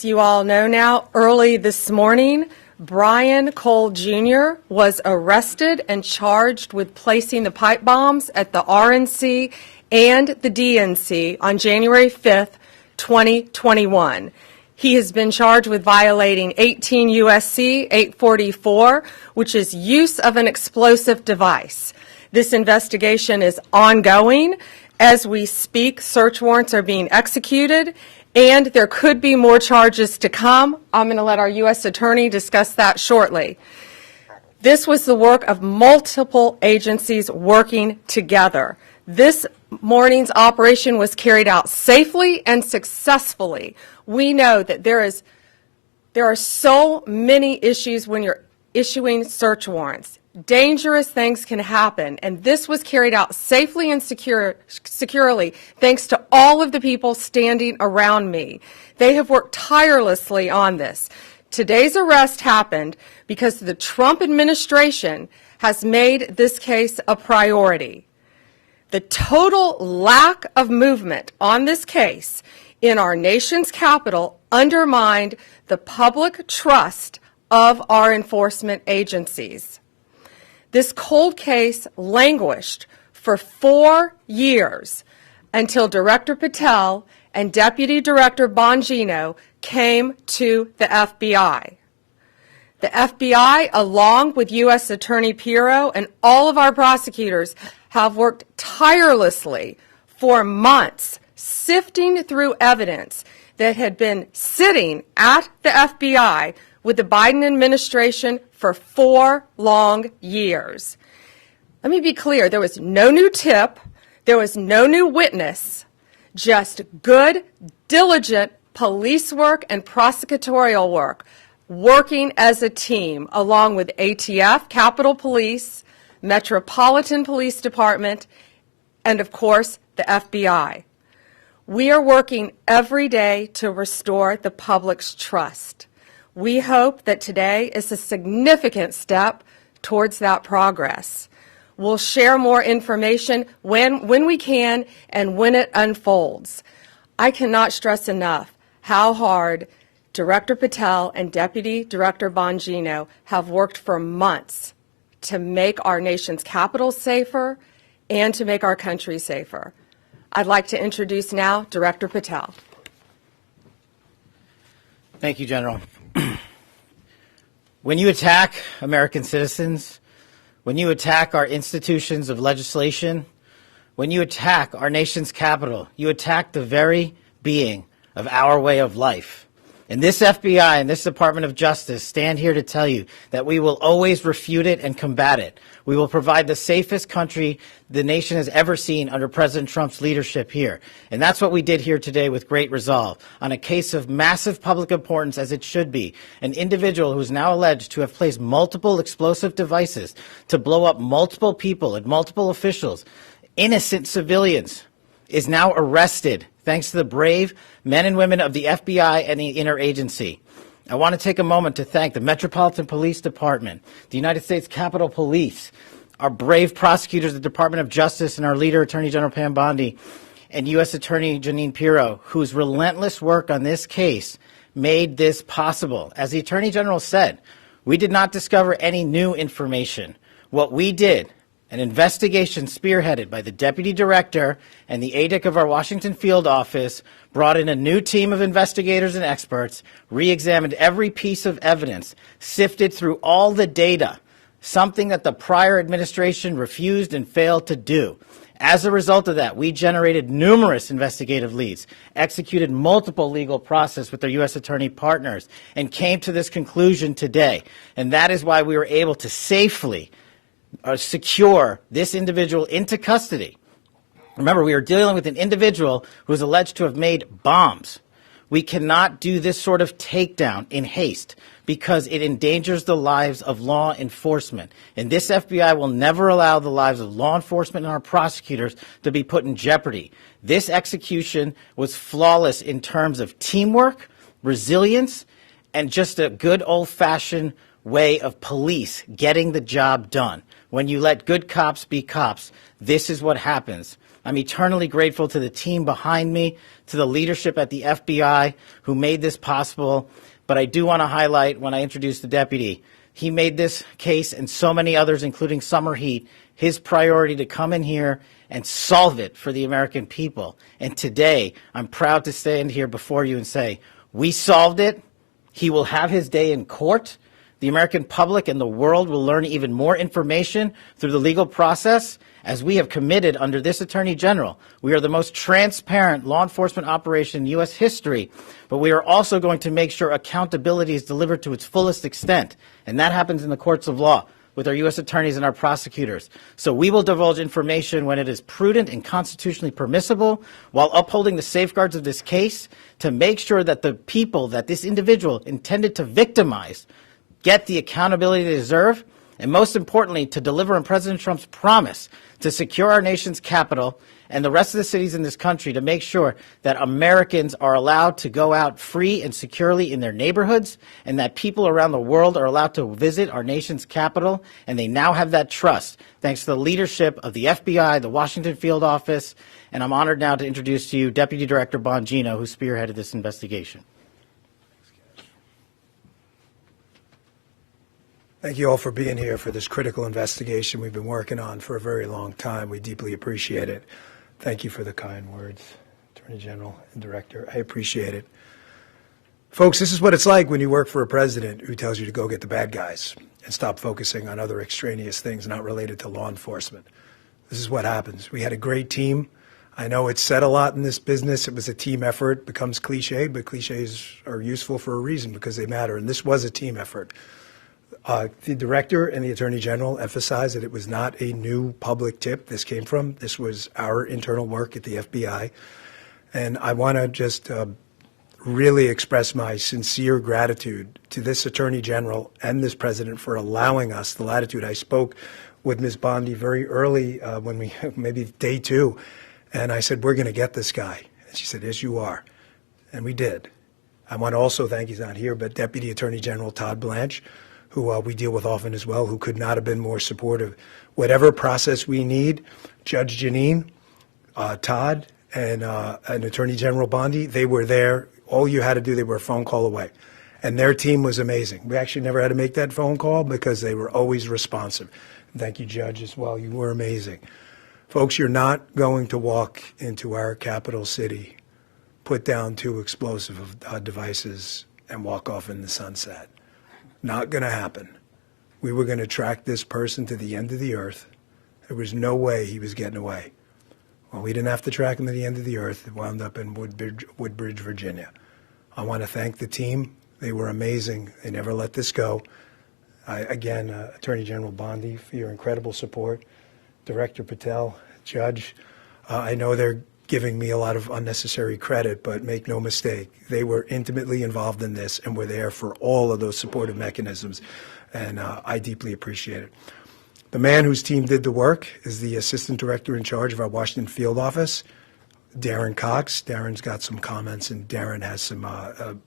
as you all know now, early this morning, Brian Cole Jr. was arrested and charged with placing the pipe bombs at the RNC and the DNC on January 5th, 2021. He has been charged with violating 18 U.S.C. 844, which is use of an explosive device. This investigation is ongoing. As we speak, search warrants are being executed, and there could be more charges to come. I'm going to let our U.S. Attorney discuss that shortly. This was the work of multiple agencies working together. This morning's operation was carried out safely and successfully. We know that there are so many issues when you're issuing search warrants. Dangerous things can happen, and this was carried out safely and securely thanks to all of the people standing around me. They have worked tirelessly on this. Today's arrest happened because the Trump administration has made this case a priority. The total lack of movement on this case in our nation's capital undermined the public trust of our enforcement agencies. This cold case languished for 4 years until Director Patel and Deputy Director Bongino came to the FBI. The FBI, along with U.S. Attorney Pirro and all of our prosecutors, have worked tirelessly for months, sifting through evidence that had been sitting at the FBI with the Biden administration for 4 long years. Let me be clear, there was no new tip, there was no new witness, just good, diligent police work and prosecutorial work, working as a team along with ATF, Capitol Police, Metropolitan Police Department, and of course, the FBI. We are working every day to restore the public's trust. We hope that today is a significant step towards that progress. We'll share more information when we can and when it unfolds. I cannot stress enough how hard Director Patel and Deputy Director Bongino have worked for months to make our nation's capital safer and to make our country safer. I'd like to introduce now Director Patel. Thank you, General. When you attack American citizens, when you attack our institutions of legislation, when you attack our nation's capital, you attack the very being of our way of life. And this FBI and this Department of Justice stand here to tell you that we will always refute it and combat it. We will provide the safest country the nation has ever seen under President Trump's leadership here. And that's what we did here today with great resolve on a case of massive public importance, as it should be. An individual who is now alleged to have placed multiple explosive devices to blow up multiple people and multiple officials, innocent civilians, is now arrested thanks to the brave men and women of the FBI and the interagency. I want to take a moment to thank the Metropolitan Police Department, the United States Capitol Police, our brave prosecutors, the Department of Justice, and our leader, Attorney General Pam Bondi, and U.S. Attorney Jeanine Pirro, whose relentless work on this case made this possible. As the Attorney General said, we did not discover any new information. What we did, an investigation spearheaded by the Deputy Director and the ADIC of our Washington field office, brought in a new team of investigators and experts, re-examined every piece of evidence, sifted through all the data, something that the prior administration refused and failed to do. As a result of that, we generated numerous investigative leads, executed multiple legal process with our U.S. attorney partners, and came to this conclusion today. And that is why we were able to safely secure this individual into custody. Remember, we are dealing with an individual who is alleged to have made bombs. We cannot do this sort of takedown in haste because it endangers the lives of law enforcement. And this FBI will never allow the lives of law enforcement and our prosecutors to be put in jeopardy. This execution was flawless in terms of teamwork, resilience, and just a good old-fashioned way of police getting the job done. When you let good cops be cops, this is what happens. I'm eternally grateful to the team behind me, to the leadership at the FBI who made this possible. But I do want to highlight when I introduce the deputy, he made this case and so many others, including Summer Heat, his priority to come in here and solve it for the American people. And today, I'm proud to stand here before you and say, we solved it. He will have his day in court. The American public and the world will learn even more information through the legal process. As we have committed under this Attorney General, we are the most transparent law enforcement operation in U.S. history, but we are also going to make sure accountability is delivered to its fullest extent, and that happens in the courts of law with our U.S. attorneys and our prosecutors. So we will divulge information when it is prudent and constitutionally permissible, while upholding the safeguards of this case to make sure that the people that this individual intended to victimize get the accountability they deserve, and most importantly, to deliver on President Trump's promise to secure our nation's capital and the rest of the cities in this country to make sure that Americans are allowed to go out free and securely in their neighborhoods, and that people around the world are allowed to visit our nation's capital, and they now have that trust thanks to the leadership of the FBI, the Washington Field Office, and I'm honored now to introduce to you Deputy Director Bongino, who spearheaded this investigation. Thank you all for being here for this critical investigation we've been working on for a very long time. We deeply appreciate it. Thank you for the kind words, Attorney General and Director. I appreciate it. Folks, this is what it's like when you work for a president who tells you to go get the bad guys and stop focusing on other extraneous things not related to law enforcement. This is what happens. We had a great team. I know it's said a lot in this business. It was a team effort. It becomes cliche, but cliches are useful for a reason because they matter. And this was a team effort. The Director and the Attorney General emphasized that it was not a new public tip this came from. This was our internal work at the FBI. And I want to just really express my sincere gratitude to this Attorney General and this President for allowing us the latitude. I spoke with Ms. Bondi very early when we, maybe day 2, and I said, we're going to get this guy. And she said, yes, you are. And we did. I want to also thank, he's not here, but Deputy Attorney General Todd Blanche, who we deal with often as well, who could not have been more supportive. Whatever process we need, Judge Janine, Todd, and Attorney General Bondi, they were there. All you had to do, they were a phone call away. And their team was amazing. We actually never had to make that phone call because they were always responsive. Thank you, Judge, as well. You were amazing. Folks, you're not going to walk into our capital city, put down 2 explosive devices, and walk off in the sunset. Not going to happen. We were going to track this person to the end of the earth. There was no way he was getting away. Well, we didn't have to track him to the end of the earth. It wound up in Woodbridge, Virginia. I want to thank the team. They were amazing. They never let this go. Again, Attorney General Bondi, for your incredible support. Director Patel, Judge, I know they're giving me a lot of unnecessary credit, but make no mistake, they were intimately involved in this and were there for all of those supportive mechanisms, and I deeply appreciate it. The man whose team did the work is the Assistant Director in charge of our Washington Field Office, Darren Cox. Darren's got some comments, and Darren has some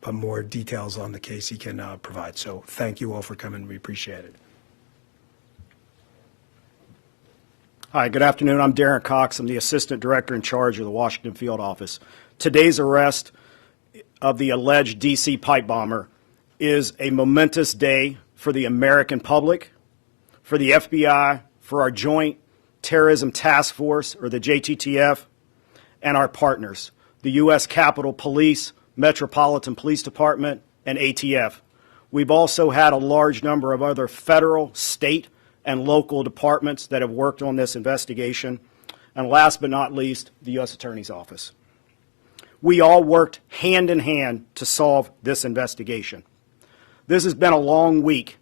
more details on the case he can provide. So thank you all for coming. We appreciate it. Hi, good afternoon. I'm Darren Cox. I'm the Assistant Director in charge of the Washington Field Office. Today's arrest of the alleged D.C. pipe bomber is a momentous day for the American public, for the FBI, for our Joint Terrorism Task Force, or the JTTF, and our partners, the U.S. Capitol Police, Metropolitan Police Department, and ATF. We've also had a large number of other federal, state, and local departments that have worked on this investigation. And last but not least, the U.S. Attorney's Office. We all worked hand in hand to solve this investigation. This has been a long week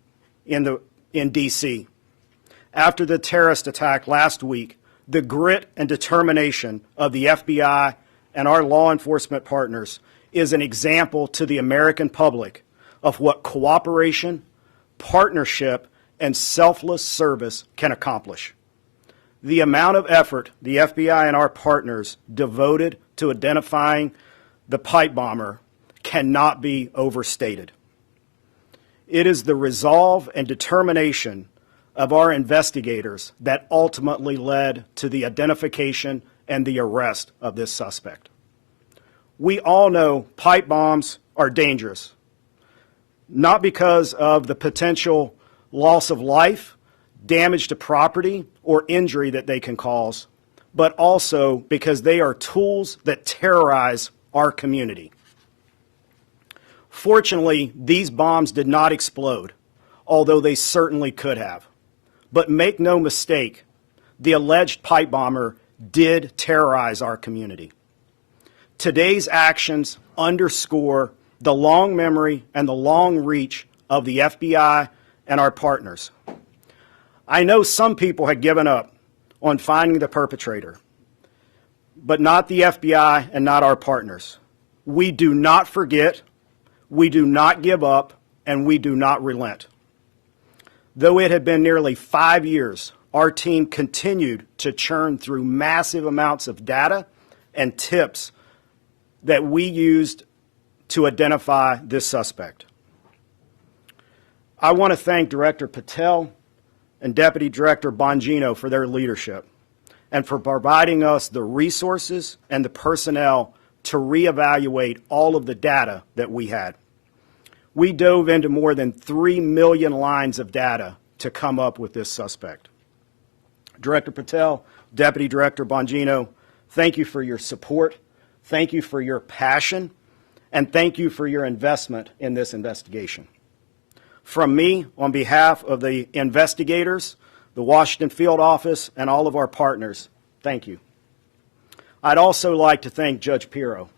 in D.C. After the terrorist attack last week, the grit and determination of the FBI and our law enforcement partners is an example to the American public of what cooperation, partnership, and selfless service can accomplish. The amount of effort the FBI and our partners devoted to identifying the pipe bomber cannot be overstated. It is the resolve and determination of our investigators that ultimately led to the identification and the arrest of this suspect. We all know pipe bombs are dangerous, not because of the potential loss of life, damage to property, or injury that they can cause, but also because they are tools that terrorize our community. Fortunately, these bombs did not explode, although they certainly could have. But make no mistake, the alleged pipe bomber did terrorize our community. Today's actions underscore the long memory and the long reach of the FBI and our partners. I know some people had given up on finding the perpetrator, but not the FBI and not our partners. We do not forget, we do not give up, and we do not relent. Though it had been nearly 5 years, our team continued to churn through massive amounts of data and tips that we used to identify this suspect. I want to thank Director Patel and Deputy Director Bongino for their leadership and for providing us the resources and the personnel to reevaluate all of the data that we had. We dove into more than 3 million lines of data to come up with this suspect. Director Patel, Deputy Director Bongino, thank you for your support, thank you for your passion, and thank you for your investment in this investigation. From me, on behalf of the investigators, the Washington Field Office, and all of our partners, thank you. I'd also like to thank Judge Pirro.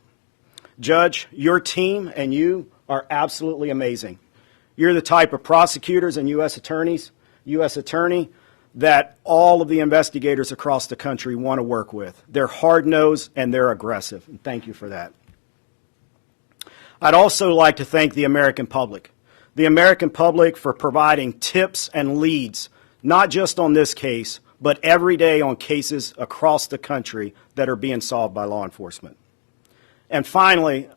Judge, your team and you are absolutely amazing. You're the type of prosecutors and U.S. attorney, that all of the investigators across the country want to work with. They're hard-nosed and they're aggressive, and thank you for that. I'd also like to thank the American public for providing tips and leads, not just on this case, but every day on cases across the country that are being solved by law enforcement. And finally,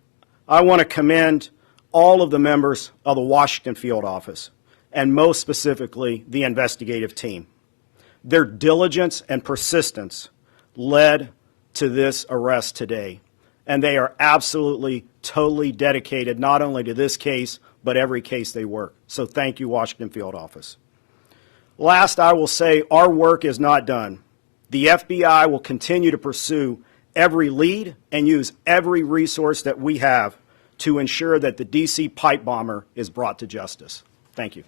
I want to commend all of the members of the Washington Field Office, and most specifically, the investigative team. Their diligence and persistence led to this arrest today, and they are absolutely, totally dedicated not only to this case, but every case they work. So thank you, Washington Field Office. Last, I will say our work is not done. The FBI will continue to pursue every lead and use every resource that we have to ensure that the D.C. pipe bomber is brought to justice. Thank you.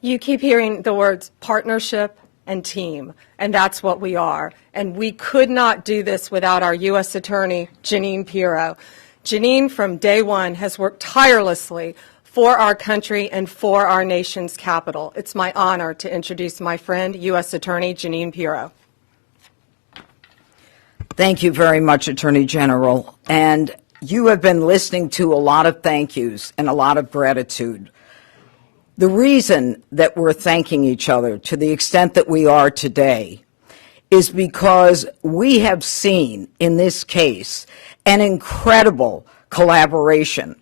You keep hearing the words partnership and team, and that's what we are. And we could not do this without our U.S. Attorney, Jeanine Pirro. Jeanine, from day one, has worked tirelessly for our country and for our nation's capital. It's my honor to introduce my friend, U.S. Attorney Jeanine Pirro. Thank you very much, Attorney General. And you have been listening to a lot of thank yous and a lot of gratitude. The reason that we're thanking each other to the extent that we are today is because we have seen in this case an incredible collaboration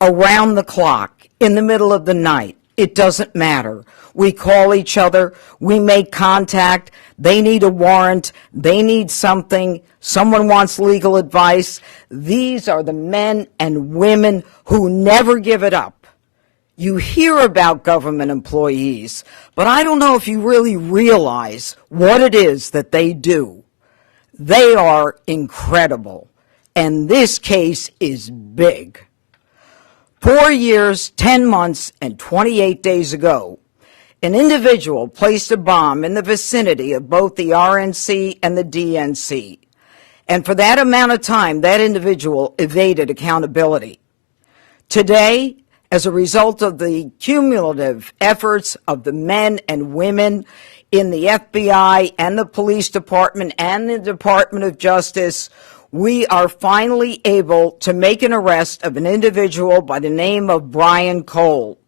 around the clock, in the middle of the night. It doesn't matter. We call each other, we make contact, they need a warrant, they need something, someone wants legal advice. These are the men and women who never give it up. You hear about government employees, but I don't know if you really realize what it is that they do. They are incredible, and this case is big. 4 years, 10 months, and 28 days ago, an individual placed a bomb in the vicinity of both the RNC and the DNC. And for that amount of time, that individual evaded accountability. Today, as a result of the cumulative efforts of the men and women in the FBI and the police department and the Department of Justice, we are finally able to make an arrest of an individual by the name of Brian Cole.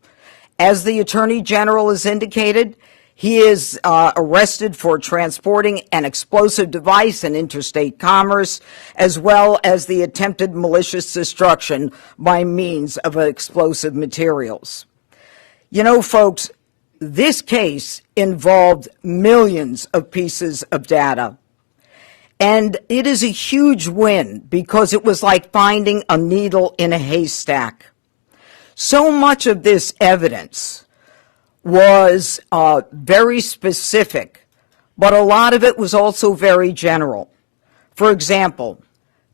As the Attorney General has indicated, he is arrested for transporting an explosive device in interstate commerce, as well as the attempted malicious destruction by means of explosive materials. You know, folks, This case involved millions of pieces of data. And it is a huge win because it was like finding a needle in a haystack. So much of this evidence was very specific, but a lot of it was also very general. For example,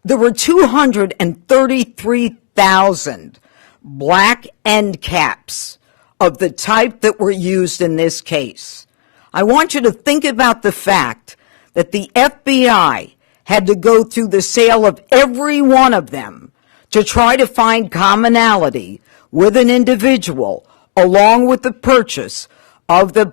there were 233,000 black end caps of the type that were used in this case. I want you to think about the fact that the FBI had to go through the sale of every one of them to try to find commonality with an individual, along with the purchase of the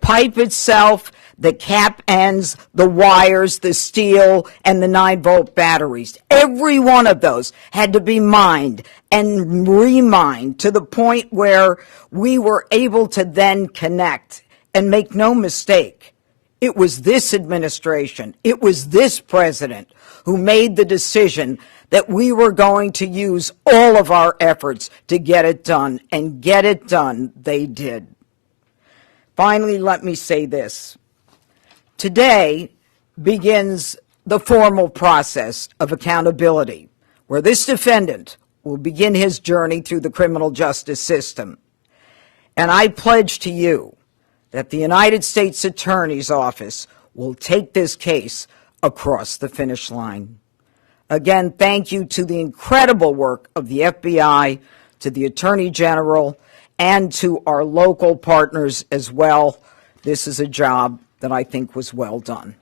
pipe itself, the cap ends, the wires, the steel, and the 9-volt batteries. Every one of those had to be mined and remined to the point where we were able to then connect. And make no mistake, it was this administration, it was this president who made the decision that we were going to use all of our efforts to get it done, and get it done they did. Finally, let me say this. Today begins the formal process of accountability, where this defendant will begin his journey through the criminal justice system. And I pledge to you that the United States Attorney's Office will take this case across the finish line. Again, thank you to the incredible work of the FBI, to the Attorney General, and to our local partners as well. This is a job that I think was well done.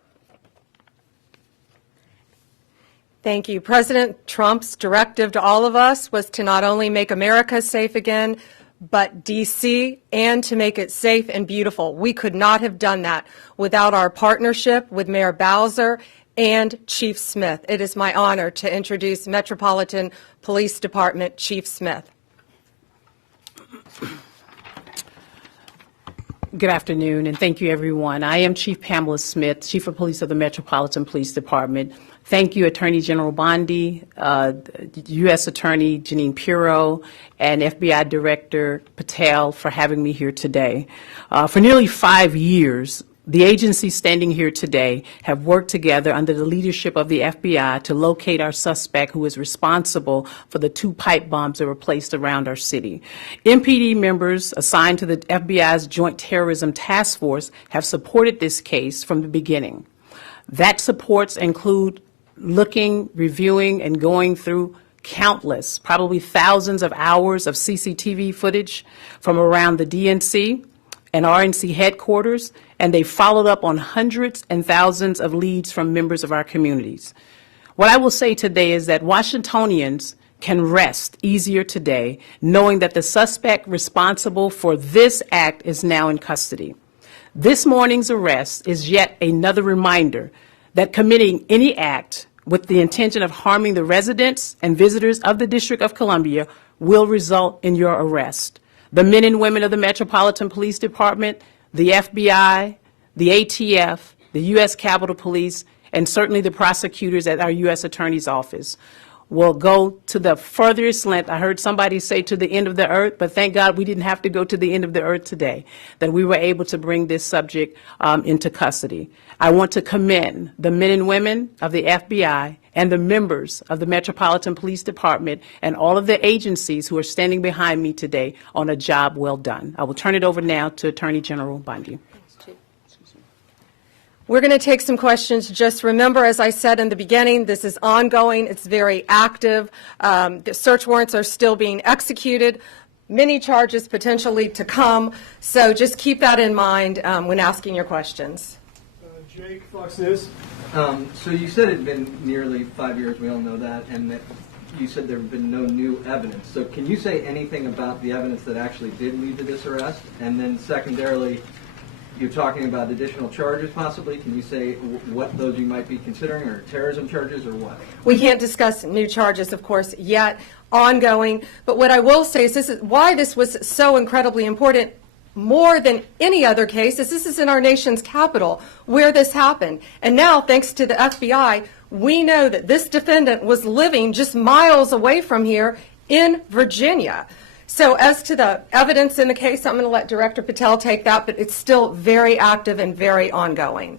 Thank you. President Trump's directive to all of us was to not only make America safe again, but D.C., and to make it safe and beautiful. We could not have done that without our partnership with Mayor Bowser and Chief Smith. It is my honor to introduce Metropolitan Police Department Chief Smith. Good afternoon, and thank you, everyone. I am Chief Pamela Smith, Chief of Police of the Metropolitan Police Department. Thank you, Attorney General Bondi, U.S. Attorney Jeanine Pirro, and FBI Director Patel for having me here today. For nearly 5 years, the agencies standing here today have worked together under the leadership of the FBI to locate our suspect who is responsible for the 2 pipe bombs that were placed around our city. MPD members assigned to the FBI's Joint Terrorism Task Force have supported this case from the beginning. That supports include looking, reviewing, and going through countless, probably thousands of hours of CCTV footage from around the DNC and RNC headquarters, and they followed up on hundreds and thousands of leads from members of our communities. What I will say today is that Washingtonians can rest easier today knowing that the suspect responsible for this act is now in custody. This morning's arrest is yet another reminder that committing any act with the intention of harming the residents and visitors of the District of Columbia will result in your arrest. The men and women of the Metropolitan Police Department, the FBI, the ATF, the U.S. Capitol Police, and certainly the prosecutors at our U.S. Attorney's Office will go to the furthest length. I heard somebody say to the end of the earth, but thank God we didn't have to go to the end of the earth today, that we were able to bring this subject into custody. I want to commend the men and women of the FBI and the members of the Metropolitan Police Department and all of the agencies who are standing behind me today on a job well done. I will turn it over now to Attorney General Bondi. We're going to take some questions. Just remember, as I said in the beginning, this is ongoing. It's very active. The search warrants are still being executed. Many charges potentially to come. So just keep that in mind when asking your questions. Jake, Fox News. So you said it had been nearly 5 years, we all know that, and that you said there have been no new evidence. So can you say anything about the evidence that actually did lead to this arrest? And then secondarily, you're talking about additional charges possibly. Can you say what those you might be considering, or terrorism charges, or what? We can't discuss new charges, of course, yet, ongoing. But what I will say is this is why this was so incredibly important. More than any other case, this is in our nation's capital where this happened. And now, thanks to the FBI, we know that this defendant was living just miles away from here in Virginia. So as to the evidence in the case, I'm going to let Director Patel take that, but it's still very active and very ongoing.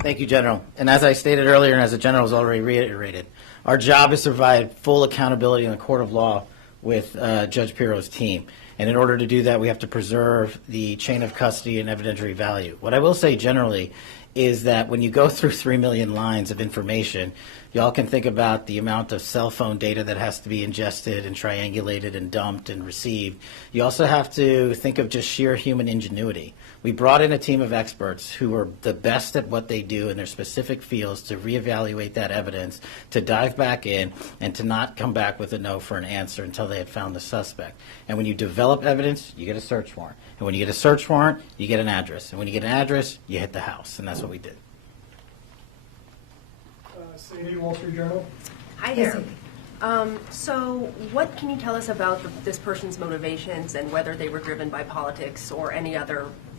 Thank you, General. And as I stated earlier, and as the General has already reiterated, our job is to provide full accountability in the court of law with Judge Pirro's team. And in order to do that, we have to preserve the chain of custody and evidentiary value. What I will say generally is that when you go through 3 million lines of information, y'all can think about the amount of cell phone data that has to be ingested and triangulated and dumped and received. You also have to think of just sheer human ingenuity. We brought in a team of experts who are the best at what they do in their specific fields to reevaluate that evidence, to dive back in, and to not come back with a no for an answer until they had found the suspect. And when you develop evidence, you get a search warrant. And when you get a search warrant, you get an address. And when you get an address, you hit the house. And that's what we did. Sadie, Wall Street Journal. Hi there. So what can you tell us about this person's motivations and whether they were driven by politics or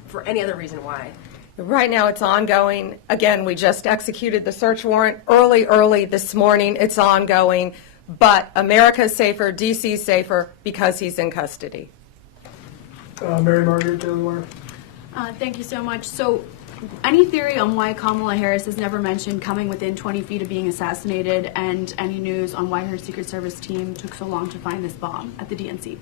for any other reason why? Right now, it's ongoing. Again, we just executed the search warrant early this morning. It's ongoing. But America's safer, DC's safer because he's in custody. Mary Margaret, Daily Wire. Thank you so much. So, any theory on why Kamala Harris has never mentioned coming within 20 feet of being assassinated, and any news on why her Secret Service team took so long to find this bomb at the DNC?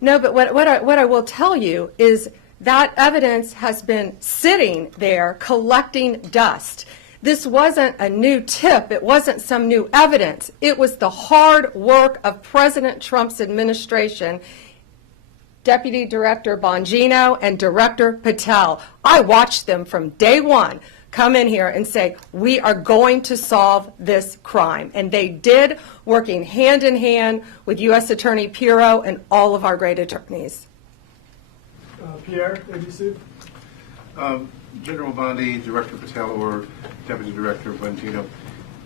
No, but what I will tell you is that evidence has been sitting there collecting dust. This wasn't a new tip. It wasn't some new evidence. It was the hard work of President Trump's administration, Deputy Director Bongino and Director Patel. I watched them from day one come in here and say, we are going to solve this crime. And they did, working hand in hand with U.S. Attorney Pirro and all of our great attorneys. Pierre, ABC. General Bondi, Director Patel, or Deputy Director Bongino,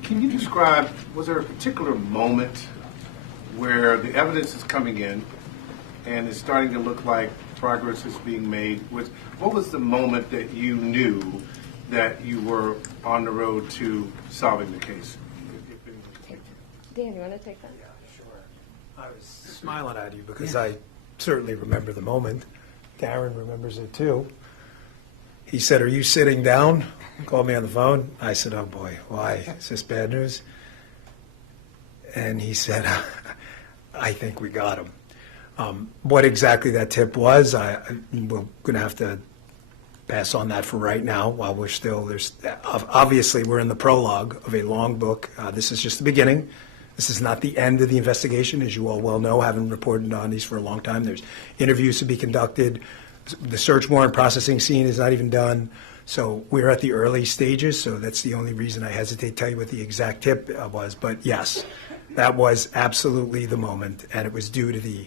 can you describe, was there a particular moment where the evidence is coming in and it's starting to look like progress is being made? What was the moment that you knew that you were on the road to solving the case? Dan, you want to take that? Yeah, sure. I was smiling at you because I certainly remember the moment. Darren remembers it too. He said, "Are you sitting down?" Called me on the phone. I said, "Oh boy, why? Is this bad news?" And he said, "I think we got him." What exactly that tip was, we're going to have to pass on that for right now while we're still, obviously we're in the prologue of a long book. This is just the beginning. This is not the end of the investigation, as you all well know, having reported on these for a long time. There's interviews to be conducted. The search warrant processing scene is not even done. So we're at the early stages, so that's the only reason I hesitate to tell you what the exact tip was. But yes, that was absolutely the moment, and it was due to the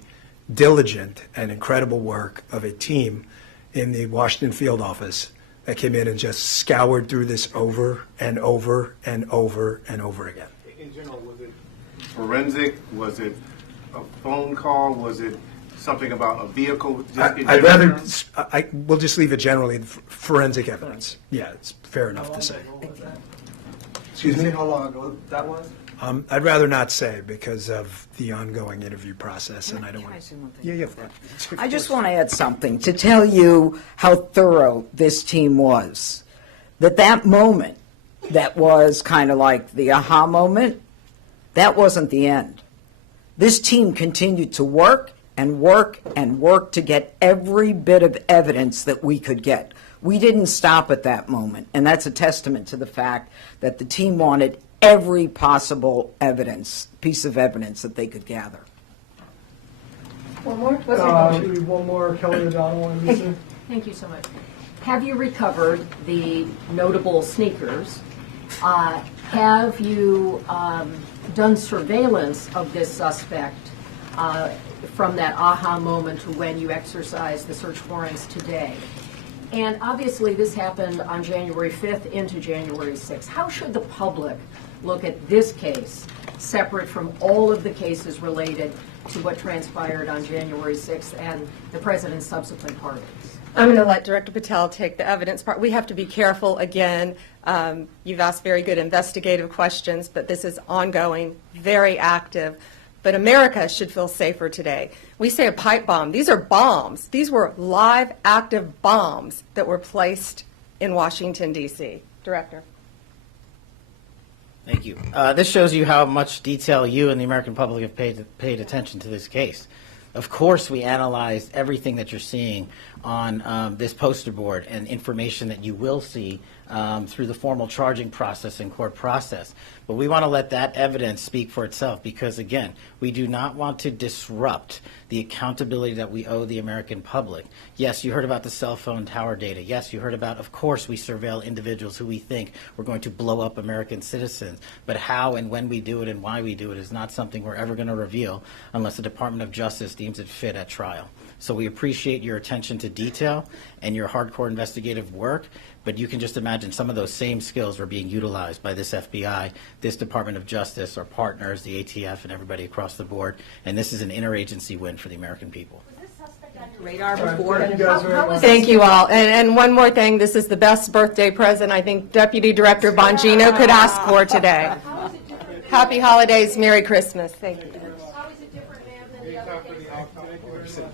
diligent and incredible work of a team in the Washington field office that came in and just scoured through this over and over and over and over again. In general, was it forensic? Was it a phone call? Was it something about a vehicle? We'll just leave it generally forensic evidence. Yeah, it's fair enough to say. Excuse me, how long ago that was? I'd rather not say because of the ongoing interview process, and I don't want to. Yeah. I just want to add something to tell you how thorough this team was. That moment that was kind of like the aha moment, that wasn't the end. This team continued to work and work and work to get every bit of evidence that we could get. We didn't stop at that moment, and that's a testament to the fact that the team wanted every possible piece of evidence that they could gather. One more? One more, Kelly O'Donnell, NBC. Thank you so much. Have you recovered the notable sneakers? Have you done surveillance of this suspect from that aha moment to when you exercised the search warrants today? And obviously this happened on January 5th into January 6th. How should the public look at this case separate from all of the cases related to what transpired on January 6th and the president's subsequent pardons? I'm going to let Director Patel take the evidence part. We have to be careful again. You've asked very good investigative questions, but this is ongoing, very active. but America should feel safer today. We say a pipe bomb. These are bombs. These were live, active bombs that were placed in Washington, D.C. Director. Thank you. This shows you how much detail you and the American public have paid attention to this case. Of course, we analyzed everything that you're seeing on this poster board and information that you will see through the formal charging process and court process. But we want to let that evidence speak for itself because, again, we do not want to disrupt the accountability that we owe the American public. Yes, you heard about the cell phone tower data. Yes, you heard about, of course, we surveil individuals who we think we're going to blow up American citizens. But how and when we do it and why we do it is not something we're ever going to reveal unless the Department of Justice deems it fit at trial. So we appreciate your attention to detail and your hardcore investigative work, but you can just imagine some of those same skills are being utilized by this FBI, this Department of Justice, our partners, the ATF, and everybody across the board. And this is an interagency win for the American people. Was this suspect on your radar before? Thank you all. And one more thing, this is the best birthday present I think Deputy Director Bongino could ask for today. Happy holidays, Merry Christmas. Thank you. How is it different, ma'am, than the other cases?